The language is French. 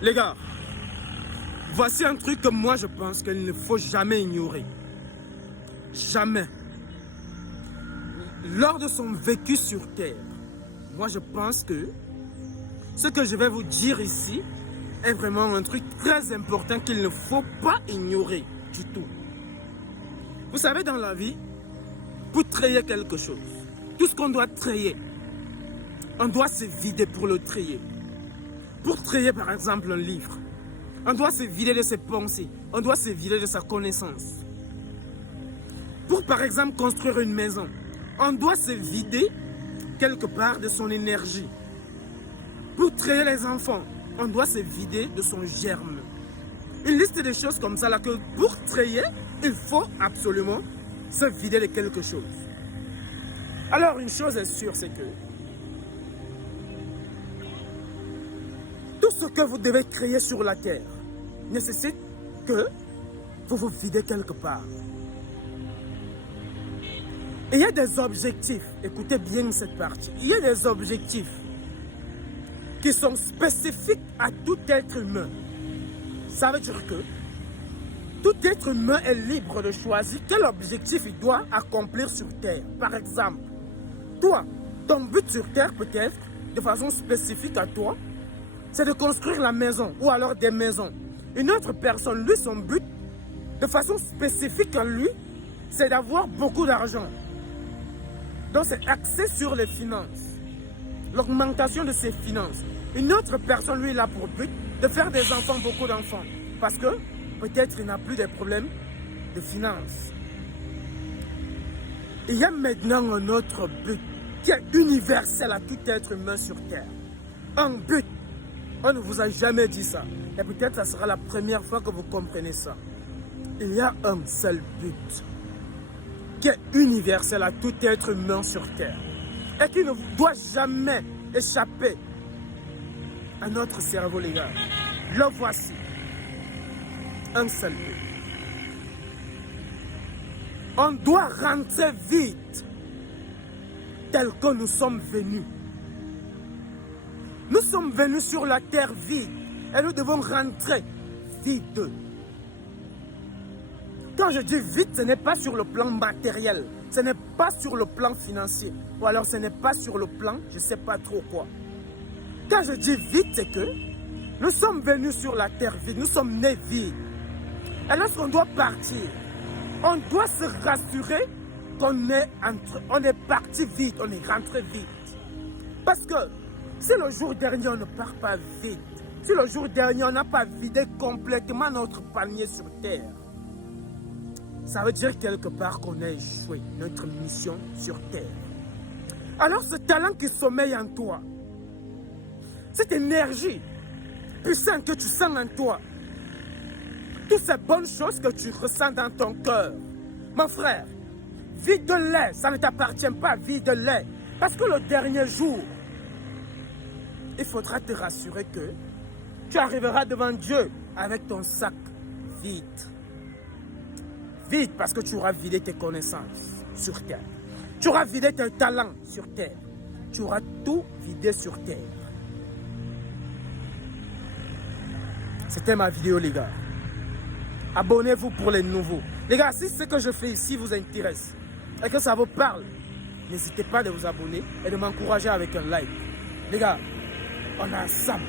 Les gars, voici un truc que moi je pense qu'il ne faut jamais ignorer. Jamais. Lors de son vécu sur Terre, moi je pense que ce que je vais vous dire ici est vraiment un truc très important qu'il ne faut pas ignorer du tout. Vous savez, dans la vie, pour trier quelque chose, tout ce qu'on doit trier, on doit se vider pour le trier. Pour trier par exemple un livre, on doit se vider de ses pensées, on doit se vider de sa connaissance. Pour par exemple construire une maison, on doit se vider quelque part de son énergie. Pour trier les enfants, on doit se vider de son germe. Une liste de choses comme ça là que pour trier, il faut absolument se vider de quelque chose. Alors une chose est sûre, c'est que tout ce que vous devez créer sur la terre nécessite que vous vous videz quelque part. Et il y a des objectifs, écoutez bien cette partie, il y a des objectifs qui sont spécifiques à tout être humain. Ça veut dire que tout être humain est libre de choisir quel objectif il doit accomplir sur Terre. Par exemple, toi, ton but sur Terre peut-être, de façon spécifique à toi, c'est de construire la maison ou alors des maisons. Une autre personne, lui, son but, de façon spécifique à lui, c'est d'avoir beaucoup d'argent. Donc c'est axé sur les finances, l'augmentation de ses finances. Une autre personne, lui, il a pour but de faire des enfants, beaucoup d'enfants. Parce que peut-être il n'a plus de problèmes de finances. Il y a maintenant un autre but qui est universel à tout être humain sur Terre. Un but. On ne vous a jamais dit ça. Et peut-être que ça sera la première fois que vous comprenez ça. Il y a un seul but qui est universel à tout être humain sur Terre et qui ne doit jamais échapper à notre cerveau, les gars. Le voici. Un seul but. On doit rentrer vite tel que nous sommes venus. Nous sommes venus sur la terre vide et nous devons rentrer vide. Quand je dis vite, ce n'est pas sur le plan matériel, ce n'est pas sur le plan financier, ou alors ce n'est pas sur le plan, je ne sais pas trop quoi. Quand je dis vite, c'est que nous sommes venus sur la terre vide, nous sommes nés vides. Et lorsqu'on doit partir, on doit se rassurer qu'on est parti vite, on est rentré vite. Parce que si le jour dernier on ne part pas vite, si le jour dernier on n'a pas vidé complètement notre panier sur terre, ça veut dire quelque part qu'on a échoué notre mission sur terre. Alors ce talent qui sommeille en toi, cette énergie puissante que tu sens en toi, toutes ces bonnes choses que tu ressens dans ton cœur, mon frère, vide-les, ça ne t'appartient pas, vide-les. Parce que le dernier jour, il faudra te rassurer que tu arriveras devant Dieu avec ton sac vide. Vide parce que tu auras vidé tes connaissances sur terre. Tu auras vidé tes talents sur terre. Tu auras tout vidé sur terre. C'était ma vidéo, les gars. Abonnez-vous pour les nouveaux. Les gars, si ce que je fais ici vous intéresse et que ça vous parle, n'hésitez pas de vous abonner et de m'encourager avec un like. Les gars, on est ensemble.